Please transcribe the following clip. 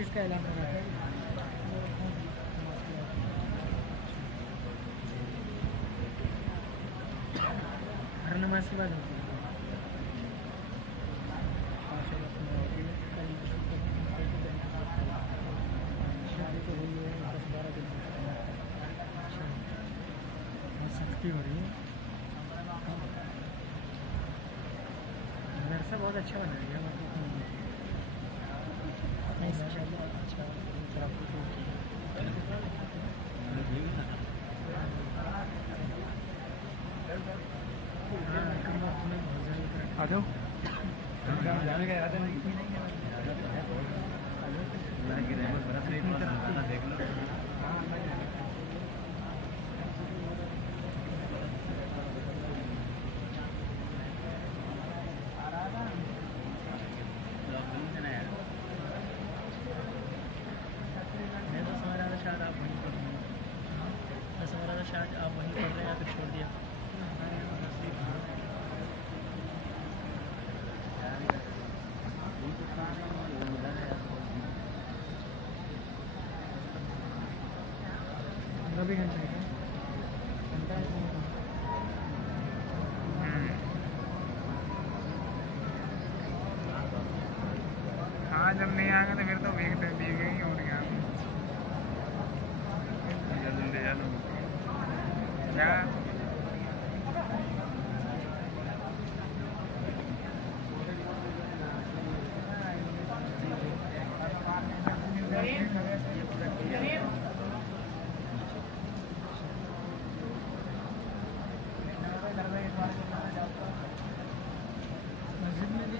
चीज़ का ऐलान हो रहा है। हर नमाज के बाद होती है। शादी तो हुई है 10-12 दिन बहुत सख्ती हो रही है। मदरसा बहुत अच्छा बनाया गया आ जाओ। जाने का इरादा नहीं देख लो। शायद आप वहीं पढ़ रहे हैं, शायद आप वहीं पढ़ रहे हैं या फिर छोड़ दिया? भी घंटे हाँ, जब नहीं आएगा तो फिर तो वेट दी गई और क्या मस्जिद में भी